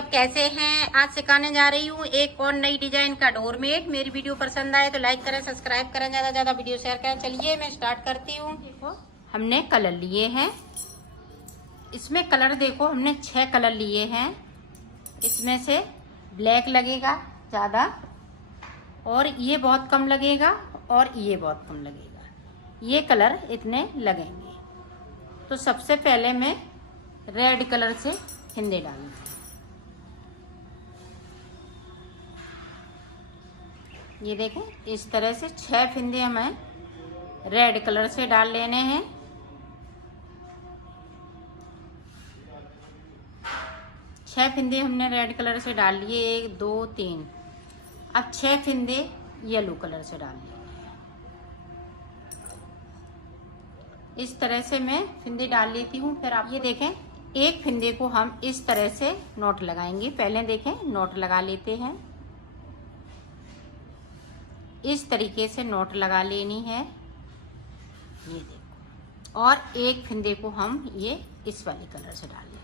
सब कैसे हैं। आज सिखाने जा रही हूँ एक और नई डिजाइन का डोरमेट। मेरी वीडियो पसंद आए तो लाइक करें, सब्सक्राइब करें, ज्यादा ज्यादा वीडियो शेयर करें। चलिए मैं स्टार्ट करती हूँ। देखो हमने कलर लिए हैं, इसमें कलर देखो हमने 6 कलर लिए हैं। इसमें से ब्लैक लगेगा ज्यादा और ये बहुत कम लगेगा और ये बहुत कम लगेगा। ये कलर इतने लगेंगे। तो सबसे पहले मैं रेड कलर से फिंदे डालूंगी। ये देखें, इस तरह से 6 फिंदे हमें रेड कलर से डाल लेने हैं। छह फिंदे हमने रेड कलर से डाल लिए, 1 2 3। अब 6 फिंदे येलो कलर से डाल लेंगे। इस तरह से मैं फिंदे डाल लेती हूँ। फिर आप ये देखें, एक फिंदे को हम इस तरह से नॉट लगाएंगे। पहले देखें नॉट लगा लेते हैं। इस तरीके से नॉट लगा लेनी है। ये देखो, और एक फिंदे को हम ये इस वाले कलर से डाल लेंगे।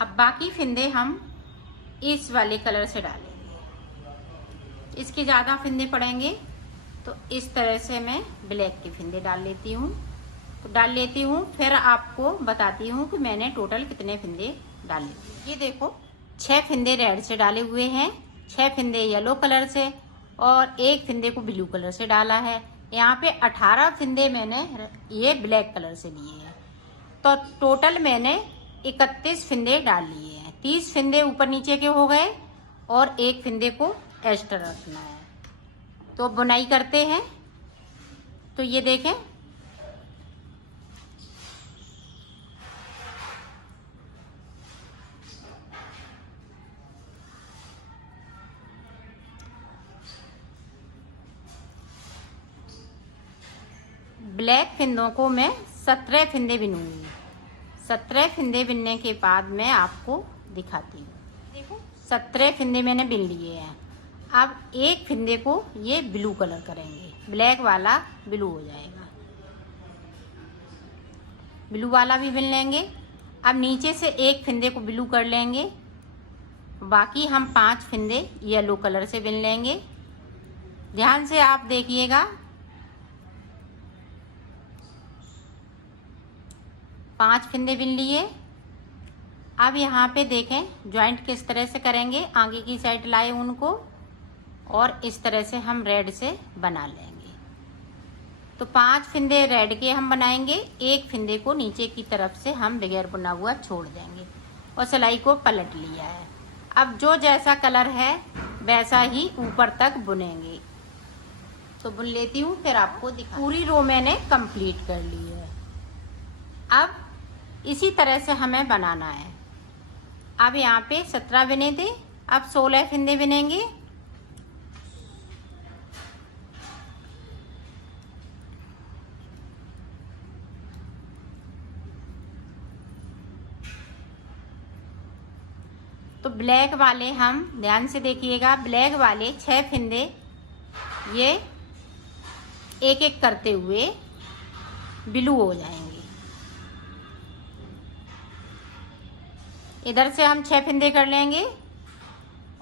अब बाकी फिंदे हम इस वाले कलर से डालेंगे। इसके ज्यादा फिंदे पड़ेंगे तो इस तरह से मैं ब्लैक के फिंदे डाल लेती हूँ। फिर आपको बताती हूँ कि मैंने टोटल कितने फिंदे डाले। ये देखो 6 फिंदे रेड से डाले हुए हैं, 6 फिंदे येलो कलर से और 1 फिंदे को ब्लू कलर से डाला है। यहाँ पे 18 फिंदे मैंने ये ब्लैक कलर से लिए हैं। तो टोटल मैंने 31 फिंदे डाल लिए हैं। 30 फिंदे ऊपर नीचे के हो गए और 1 फिंदे को एक्स्ट्रा रखना है। तो बुनाई करते हैं। तो ये देखें, ब्लैक फिंदों को मैं 17 फिंदे बिनूंगी। 17 फिंदे बिनने के बाद मैं आपको दिखाती हूँ। देखो 17 फिंदे मैंने बिन लिए हैं। अब एक फिंदे को ये ब्लू कलर करेंगे, ब्लैक वाला ब्लू हो जाएगा। ब्लू वाला भी बिन लेंगे। अब नीचे से एक फिंदे को ब्लू कर लेंगे। बाकी हम 5 फिंदे येलो कलर से बिन लेंगे। ध्यान से आप देखिएगा। 5 फिंदे बिन लिए। अब यहाँ पे देखें जॉइंट किस तरह से करेंगे। आगे की साइड लाए उनको और इस तरह से हम रेड से बना लेंगे। तो 5 फिंदे रेड के हम बनाएंगे, 1 फिंदे को नीचे की तरफ से हम बगैर बुना हुआ छोड़ देंगे और सिलाई को पलट लिया है। अब जो जैसा कलर है वैसा ही ऊपर तक बुनेंगे। तो बुन लेती हूँ, फिर आपको दिखा। पूरी रो मैंने कंप्लीट कर ली है। अब इसी तरह से हमें बनाना है। अब यहाँ पे 17 बिने थे, अब 16 फिंदे बिनेंगे। तो ब्लैक वाले हम ध्यान से देखिएगा, ब्लैक वाले 6 फिंदे ये एक एक करते हुए ब्लू हो जाएंगे। इधर से हम 6 फिंदे कर लेंगे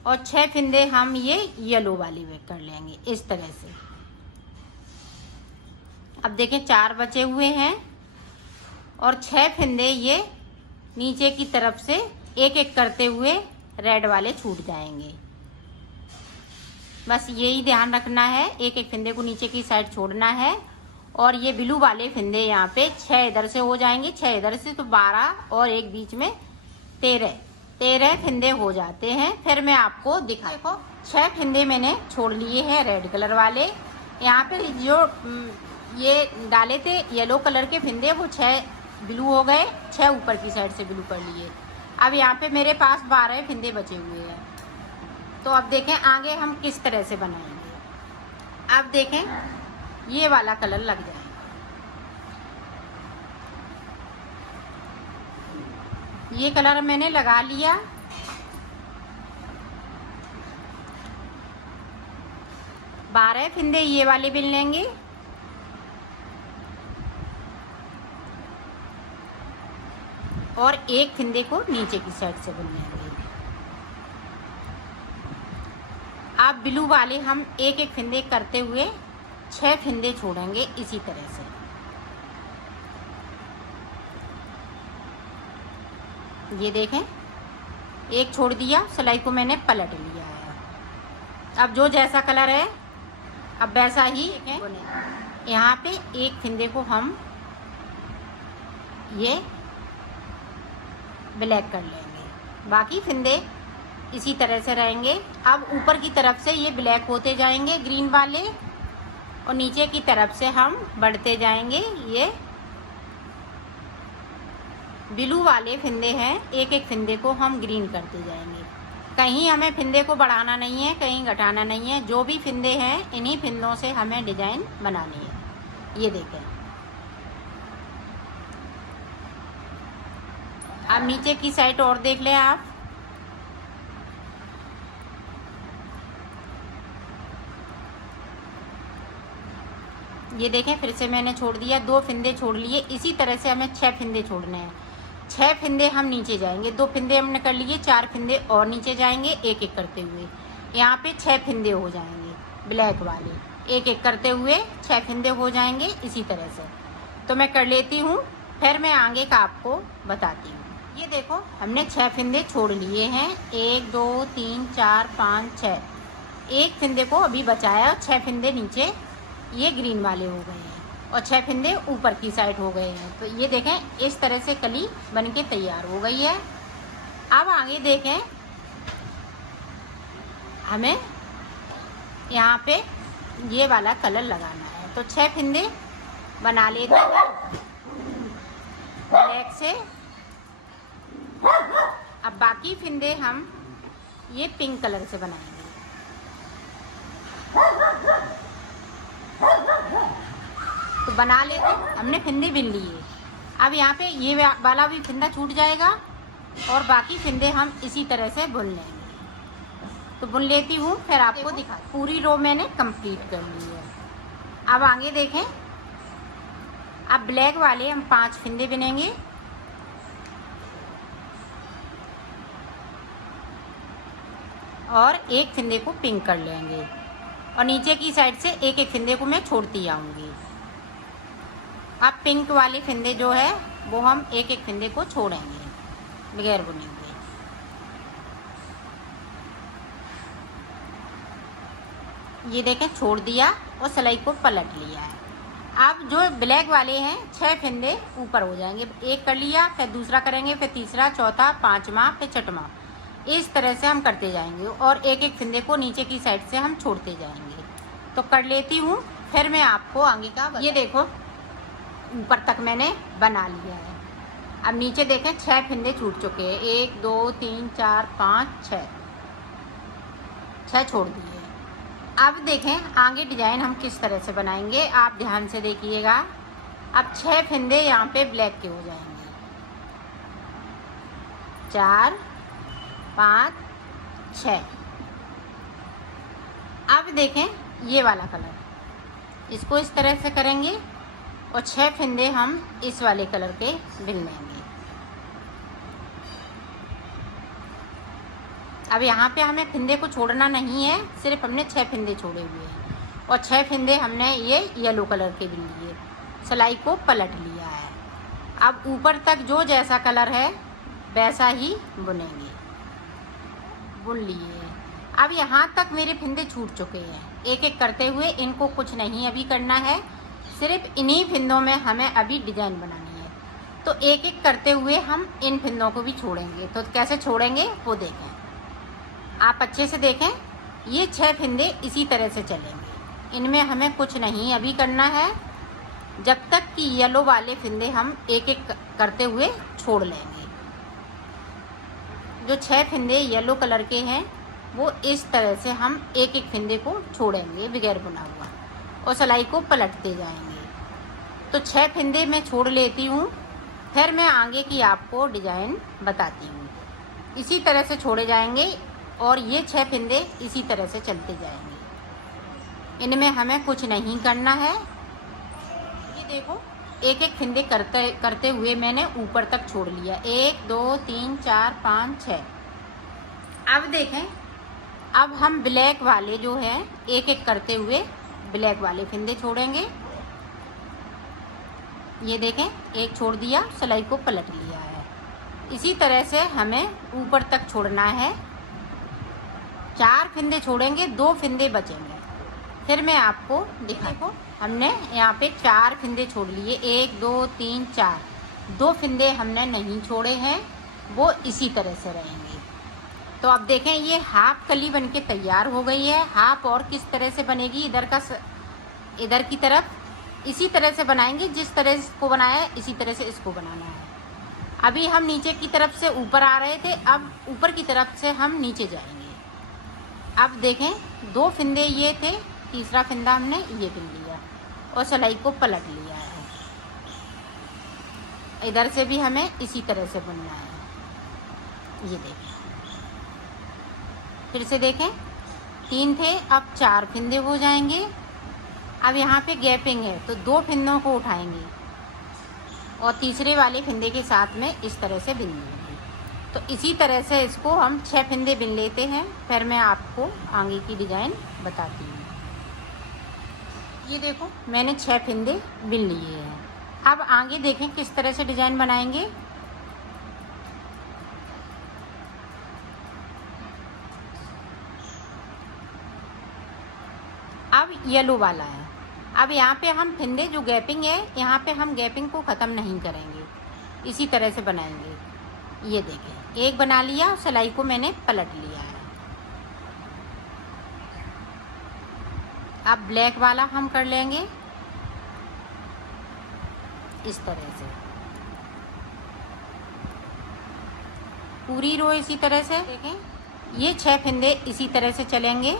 और 6 फिंदे हम ये येलो वाली में कर लेंगे इस तरह से। अब देखें 4 बचे हुए हैं और 6 फिंदे ये नीचे की तरफ से एक एक करते हुए रेड वाले छूट जाएंगे। बस यही ध्यान रखना है, एक एक फिंदे को नीचे की साइड छोड़ना है। और ये ब्लू वाले फिंदे यहाँ पे 6 इधर से हो जाएंगे, 6 इधर से, तो 12 और एक बीच में 13 फिंदे हो जाते हैं। फिर मैं आपको देखो 6 फिंदे मैंने छोड़ लिए हैं रेड कलर वाले। यहाँ पे जो ये डाले थे येलो कलर के फिंदे वो 6 ब्लू हो गए, 6 ऊपर की साइड से ब्लू कर लिए। अब यहाँ पे मेरे पास 12 फिंदे बचे हुए हैं। तो अब देखें आगे हम किस तरह से बनाएंगे। अब देखें ये वाला कलर लग जाए। ये कलर मैंने लगा लिया। बारह फिंदे ये वाले बिन लेंगे। और एक फिंदे को नीचे की साइड से बुन लेंगे। अब ब्लू वाले हम एक एक फिंदे करते हुए 6 फिंदे छोड़ेंगे इसी तरह से। ये देखें, एक छोड़ दिया, सिलाई को मैंने पलट लिया है। अब जो जैसा कलर है अब वैसा ही बुने। यहाँ पे एक फिंदे को हम ये ब्लैक कर लेंगे, बाकी फिंदे इसी तरह से रहेंगे। अब ऊपर की तरफ से ये ब्लैक होते जाएंगे ग्रीन वाले, और नीचे की तरफ से हम बढ़ते जाएंगे। ये ब्लू वाले फिंदे हैं, एक एक फिंदे को हम ग्रीन करते जाएंगे। कहीं हमें फिंदे को बढ़ाना नहीं है, कहीं घटाना नहीं है। जो भी फिंदे हैं इन्हीं फिंदों से हमें डिजाइन बनानी है। ये देखें, अब नीचे की साइड और देख लें आप। ये देखें, फिर से मैंने छोड़ दिया, 2 फिंदे छोड़ लिए। इसी तरह से हमें 6 फिंदे छोड़ने हैं। 6 फिंदे हम नीचे जाएंगे, 2 फिंदे हमने कर लिए, 4 फिंदे और नीचे जाएंगे एक एक करते हुए। यहाँ पे 6 फिंदे हो जाएंगे ब्लैक वाले, एक एक करते हुए 6 फिंदे हो जाएंगे इसी तरह से। तो मैं कर लेती हूँ, फिर मैं आगे का आपको बताती हूँ। ये देखो, हमने 6 फिंदे छोड़ लिए हैं। 1 2 3 4 5 6, एक फिंदे को अभी बचाया, 6 फिंदे नीचे ये ग्रीन वाले हो गए हैं और 6 फिंदे ऊपर की साइड हो गए हैं। तो ये देखें, इस तरह से कली बनके तैयार हो गई है। अब आगे देखें, हमें यहाँ पे ये वाला कलर लगाना है। तो 6 फिंदे बना लेते हैं ब्लैक से। अब बाकी फिंदे हम ये पिंक कलर से बनाएंगे। तो बना लेते, हमने फिंदे बिन लिए। अब यहाँ पे ये वाला भी फिंदा छूट जाएगा और बाकी फिंदे हम इसी तरह से बुन लेंगे। तो बुन लेती हूँ, फिर आपको दिखा। पूरी रो मैंने कंप्लीट कर ली है। अब आगे देखें, अब ब्लैक वाले हम 5 फिंदे बिनेंगे। और एक फिंदे को पिंक कर लेंगे और नीचे की साइड से एक एक फिंदे को मैं छोड़ती आऊँगी। अब पिंक वाले फिंदे जो है वो हम एक एक फिंदे को छोड़ेंगे बगैर बुने हुए। ये देखें, छोड़ दिया और सिलाई को पलट लिया है। अब जो ब्लैक वाले हैं 6 फिंदे ऊपर हो जाएंगे। एक कर लिया, फिर दूसरा करेंगे, फिर तीसरा, चौथा, 5वां, फिर 6वां। इस तरह से हम करते जाएंगे और एक एक फिंदे को नीचे की साइड से हम छोड़ते जाएंगे। तो कर लेती हूँ, फिर मैं आपको आगे का ये देखो, ऊपर तक मैंने बना लिया है। अब नीचे देखें, 6 फिंदे छूट चुके हैं। 1 2 3 4 5 6 छोड़ दिए। अब देखें आगे डिजाइन हम किस तरह से बनाएंगे, आप ध्यान से देखिएगा। अब 6 फिंदे यहाँ पे ब्लैक के हो जाएंगे। 4 5 6। अब देखें ये वाला कलर, इसको इस तरह से करेंगे और 6 फिंदे हम इस वाले कलर के बिन लेंगे। अब यहाँ पे हमें फिंदे को छोड़ना नहीं है, सिर्फ हमने 6 फिंदे छोड़े हुए हैं और 6 फिंदे हमने ये येलो कलर के बिन लिए। सिलाई को पलट लिया है। अब ऊपर तक जो जैसा कलर है वैसा ही बुनेंगे। बुन लिए। अब यहाँ तक मेरे फिंदे छूट चुके हैं। एक एक करते हुए, इनको कुछ नहीं अभी करना है, सिर्फ इन्हीं फिंदों में हमें अभी डिजाइन बनानी है। तो एक एक करते हुए हम इन फिंदों को भी छोड़ेंगे। तो कैसे छोड़ेंगे वो देखें, आप अच्छे से देखें। ये 6 फिंदे इसी तरह से चलेंगे, इनमें हमें कुछ नहीं अभी करना है, जब तक कि येलो वाले फिंदे हम एक एक करते हुए छोड़ लेंगे। जो 6 फिंदे येलो कलर के हैं वो इस तरह से हम एक एक फिंदे को छोड़ेंगे बगैर बुना हुआ और सिलाई को पलटते जाएंगे। तो 6 फिंदे मैं छोड़ लेती हूँ, फिर मैं आगे की आपको डिजाइन बताती हूँ। इसी तरह से छोड़े जाएंगे और ये 6 फिंदे इसी तरह से चलते जाएंगे। इनमें हमें कुछ नहीं करना है। ये देखो, एक एक फिंदे करते करते हुए मैंने ऊपर तक छोड़ लिया। 1 2 3 4 5 6। अब देखें, अब हम ब्लैक वाले जो है एक एक करते हुए ब्लैक वाले फिंदे छोड़ेंगे। ये देखें, एक छोड़ दिया, सिलाई को पलट लिया है। इसी तरह से हमें ऊपर तक छोड़ना है। 4 फिंदे छोड़ेंगे, 2 फिंदे बचेंगे। फिर मैं आपको दिखाऊं। हमने यहाँ पे 4 फिंदे छोड़ लिए। 1 2 3 4। 2 फिंदे हमने नहीं छोड़े हैं, वो इसी तरह से रहेंगे। तो अब देखें, ये हाफ कली बनके तैयार हो गई है। हाफ और किस तरह से बनेगी, इधर की तरफ इसी तरह से बनाएंगे। जिस तरह इसको बनाया है इसी तरह से इसको बनाना है। अभी हम नीचे की तरफ से ऊपर आ रहे थे, अब ऊपर की तरफ से हम नीचे जाएंगे। अब देखें, 2 फिंदे ये थे, तीसरा फिंदा हमने ये बिन लिया और सिलाई को पलट लिया है। इधर से भी हमें इसी तरह से बुनना है। ये देखें, फिर से देखें, 3 थे, अब 4 फिंदे हो जाएंगे। अब यहाँ पे गैपिंग है तो 2 फिंदों को उठाएंगे और तीसरे वाले फिंदे के साथ में इस तरह से बिन लेंगे। तो इसी तरह से इसको हम 6 फिंदे बिन लेते हैं। फिर मैं आपको आगे की डिज़ाइन बताती हूँ। ये देखो, मैंने 6 फिंदे बिन लिए हैं। अब आगे देखें किस तरह से डिज़ाइन बनाएंगे। अब येलो वाला है। अब यहाँ पे हम फिंदे जो गैपिंग है, यहाँ पे हम गैपिंग को ख़त्म नहीं करेंगे, इसी तरह से बनाएंगे। ये देखें, एक बना लिया, सिलाई को मैंने पलट लिया है। अब ब्लैक वाला हम कर लेंगे इस तरह से, पूरी रो इसी तरह से। देखें, ये 6 फिंदे इसी तरह से चलेंगे।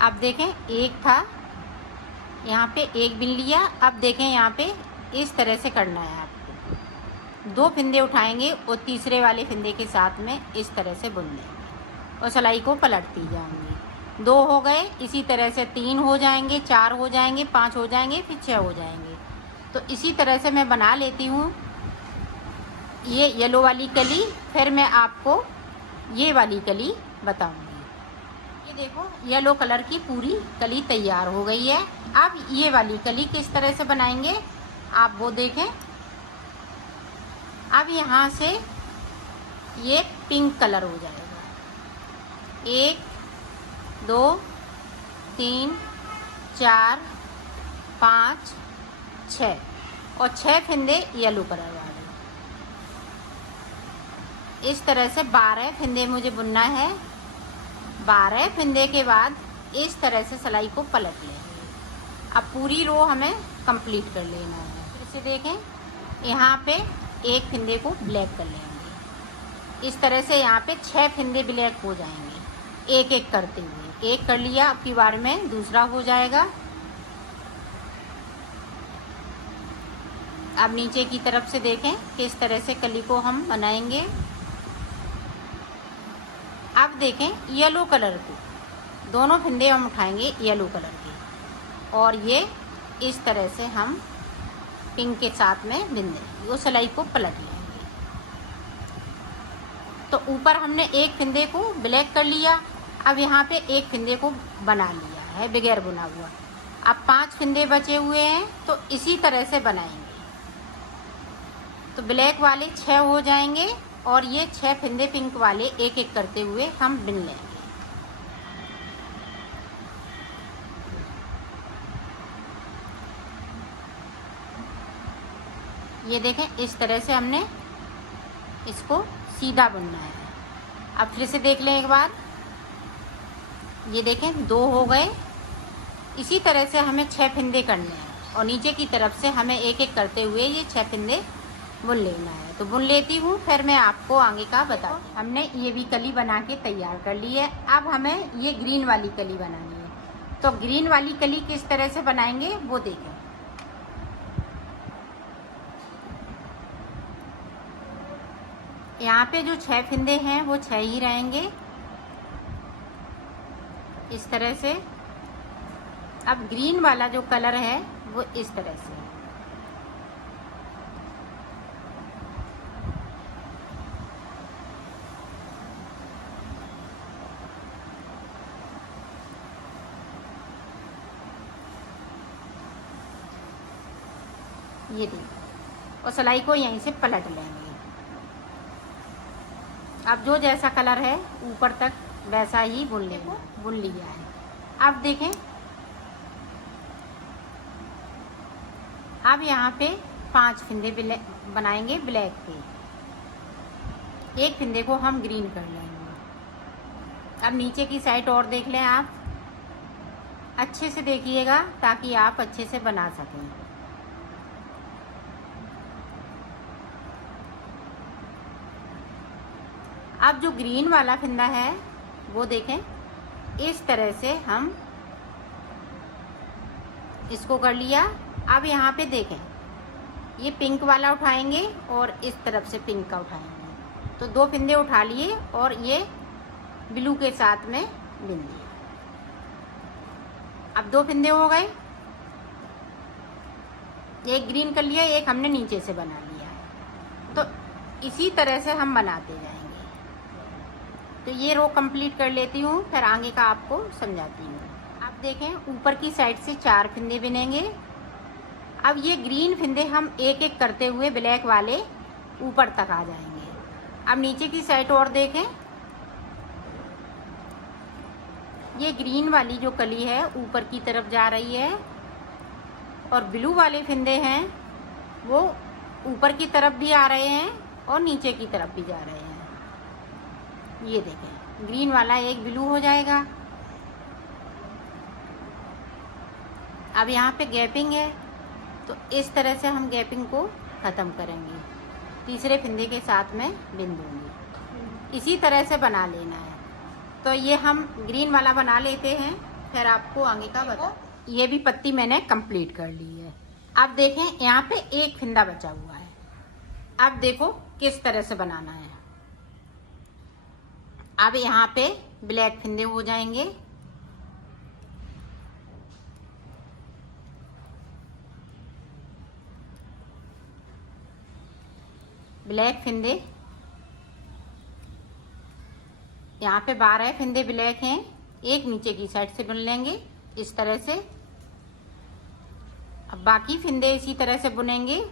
अब देखें, एक था, यहाँ पे एक बिन लिया। अब देखें, यहाँ पे इस तरह से करना है आपको। 2 फिंदे उठाएंगे और तीसरे वाले फिंदे के साथ में इस तरह से बुन देंगे और सिलाई को पलटती जाएंगी। 2 हो गए, इसी तरह से 3 हो जाएंगे, 4 हो जाएंगे, 5 हो जाएंगे, फिर 6 हो जाएंगे। तो इसी तरह से मैं बना लेती हूँ ये येलो वाली कली। फिर मैं आपको ये वाली कली बताऊँगी। ये देखो, येलो कलर की पूरी कली तैयार हो गई है। अब ये वाली कली किस तरह से बनाएंगे आप वो देखें। अब यहाँ से ये पिंक कलर हो जाएगा। 1 2 3 4 5 6 और 6 फिंदे येलो कलर वाले। इस तरह से 12 फिंदे मुझे बुनना है। 12 फिंदे के बाद इस तरह से सिलाई को पलट लेंगे। अब पूरी रो हमें कंप्लीट कर लेना है। फिर से देखें, यहाँ पे एक फिंदे को ब्लैक कर लेंगे। इस तरह से यहाँ पे 6 फिंदे ब्लैक हो जाएंगे, एक एक करते हुए। एक कर लिया, अब की बार में दूसरा हो जाएगा। अब नीचे की तरफ से देखें किस तरह से कली को हम बनाएंगे। अब देखें, येलो कलर को दोनों फिंदे हम उठाएंगे येलो कलर के और ये इस तरह से हम पिंक के साथ में बिन देंगे। वो सिलाई को पलट लेंगे। तो ऊपर हमने एक फिंदे को ब्लैक कर लिया। अब यहाँ पे एक फिंदे को बना लिया है बगैर बुना हुआ। अब 5 फिंदे बचे हुए हैं, तो इसी तरह से बनाएंगे। तो ब्लैक वाले 6 हो जाएंगे और ये 6 फिंदे पिंक वाले एक एक करते हुए हम बिन लेंगे। ये देखें, इस तरह से हमने इसको सीधा बुनना है। अब फिर से देख लें एक बार। ये देखें, 2 हो गए। इसी तरह से हमें 6 फिंदे करने हैं और नीचे की तरफ से हमें एक एक करते हुए ये 6 फिंदे बुन लेना है। तो बुन लेती हूँ, फिर मैं आपको आगे का बताती हूँ। हमने ये भी कली बना के तैयार कर ली है। अब हमें ये ग्रीन वाली कली बनानी है। तो ग्रीन वाली कली किस तरह से बनाएंगे वो देखें। यहाँ पे जो 6 फिंदे हैं वो 6 ही रहेंगे। इस तरह से अब ग्रीन वाला जो कलर है वो इस तरह से, ये देखिए, और सिलाई को यहीं से पलट लेंगे। अब जो जैसा कलर है ऊपर तक वैसा ही बुन लेंगे, बुन लिया है। अब देखें, अब यहाँ पे 5 फंदे बनाएंगे ब्लैक के, एक फंदे को हम ग्रीन कर लेंगे। अब नीचे की साइड और देख लें, आप अच्छे से देखिएगा ताकि आप अच्छे से बना सकें। अब जो ग्रीन वाला फंदा है वो देखें, इस तरह से हम इसको कर लिया। अब यहाँ पे देखें, ये पिंक वाला उठाएंगे और इस तरफ से पिंक का उठाएंगे, तो 2 फंदे उठा लिए और ये ब्लू के साथ में बिन दिया। अब 2 फंदे हो गए, एक ग्रीन कर लिया, एक हमने नीचे से बना लिया। तो इसी तरह से हम बनाते जाएंगे। तो ये रो कंप्लीट कर लेती हूँ, फिर आगे का आपको समझाती हूँ। अब देखें, ऊपर की साइड से 4 फंदे बिनेंगे। अब ये ग्रीन फंदे हम एक एक करते हुए ब्लैक वाले ऊपर तक आ जाएंगे। अब नीचे की साइड और देखें, ये ग्रीन वाली जो कली है ऊपर की तरफ जा रही है और ब्लू वाले फंदे हैं वो ऊपर की तरफ भी आ रहे हैं और नीचे की तरफ भी जा रहे हैं। ये देखें, ग्रीन वाला एक ब्लू हो जाएगा। अब यहाँ पे गैपिंग है, तो इस तरह से हम गैपिंग को ख़त्म करेंगे, तीसरे फंदे के साथ में बिन दूँगी। इसी तरह से बना लेना है। तो ये हम ग्रीन वाला बना लेते हैं, फिर आपको आगे का बता। ये भी पत्ती मैंने कंप्लीट कर ली है। अब देखें, यहाँ पे एक फंदा बचा हुआ है। अब देखो किस तरह से बनाना है। अब यहाँ पे ब्लैक फंदे हो जाएंगे, ब्लैक फंदे, यहाँ पे 12 फंदे ब्लैक हैं, एक नीचे की साइड से बुन लेंगे इस तरह से। अब बाकी फंदे इसी तरह से बुनेंगे।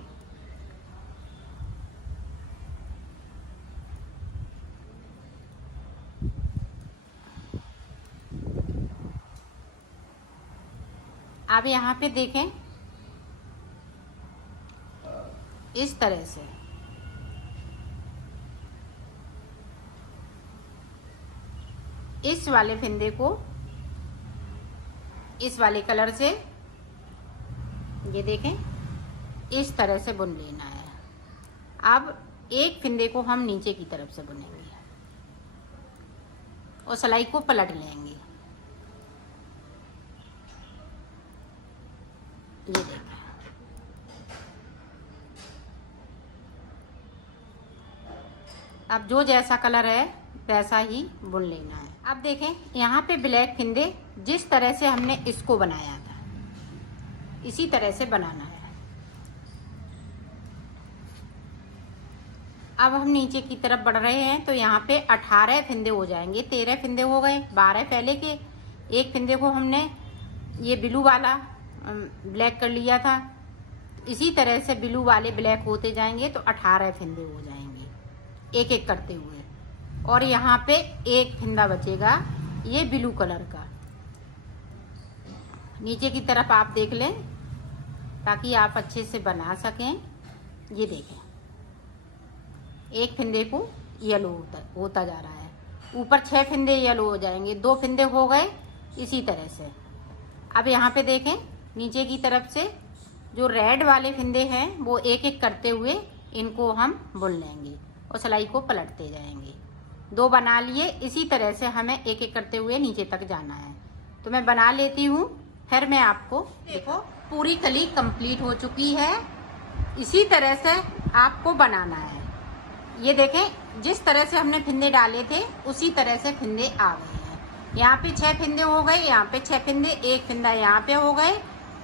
अब यहाँ पे देखें, इस तरह से इस वाले फंदे को इस वाले कलर से, ये देखें, इस तरह से बुन लेना है। अब एक फंदे को हम नीचे की तरफ से बुनेंगे और सिलाई को पलट लेंगे। ये देखें, अब जो जैसा कलर है वैसा ही बुन लेना है। अब देखें, यहाँ पे ब्लैक फंदे जिस तरह से हमने इसको बनाया था इसी तरह से बनाना है। अब हम नीचे की तरफ बढ़ रहे हैं, तो यहाँ पे 18 फंदे हो जाएंगे। 13 फंदे हो गए, 12 पहले के, एक फंदे को हमने ये ब्लू वाला ब्लैक कर लिया था। इसी तरह से ब्लू वाले ब्लैक होते जाएंगे, तो 18 फंदे हो जाएंगे एक एक करते हुए। और यहाँ पे एक फंदा बचेगा ये ब्लू कलर का, नीचे की तरफ आप देख लें ताकि आप अच्छे से बना सकें। ये देखें, एक फंदे को येलो होता जा रहा है, ऊपर 6 फंदे येलो हो जाएंगे, 2 फंदे हो गए इसी तरह से। अब यहाँ पे देखें, नीचे की तरफ से जो रेड वाले फंदे हैं वो एक एक करते हुए इनको हम बुन लेंगे और सिलाई को पलटते जाएंगे। 2 बना लिए, इसी तरह से हमें एक एक करते हुए नीचे तक जाना है। तो मैं बना लेती हूँ, फिर मैं आपको देखो पूरी कली कंप्लीट हो चुकी है। इसी तरह से आपको बनाना है। ये देखें, जिस तरह से हमने फंदे डाले थे उसी तरह से फंदे आ गए हैं। यहाँ पे 6 फिंदे हो गए, यहाँ पे 6 फिंदे, एक फिंदा यहाँ पे हो गए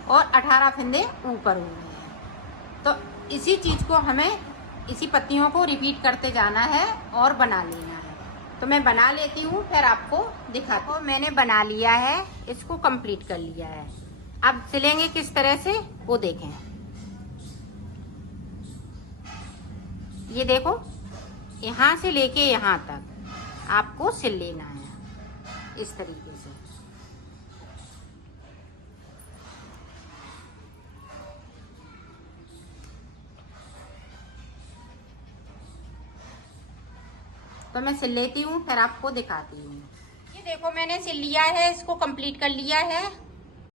और 18 फिंदे ऊपर हो गए। तो इसी चीज़ को हमें, इसी पत्तियों को रिपीट करते जाना है और बना लेना है। तो मैं बना लेती हूँ, फिर आपको दिखाती हूँ। मैंने बना लिया है, इसको कंप्लीट कर लिया है। अब सिलेंगे किस तरह से वो देखें। ये देखो, यहाँ से लेके यहाँ तक आपको सिल लेना है इस तरीके से। तो मैं सिल लेती हूँ, फिर आपको दिखाती हूँ। ये देखो मैंने सिल लिया है, इसको कंप्लीट कर लिया है।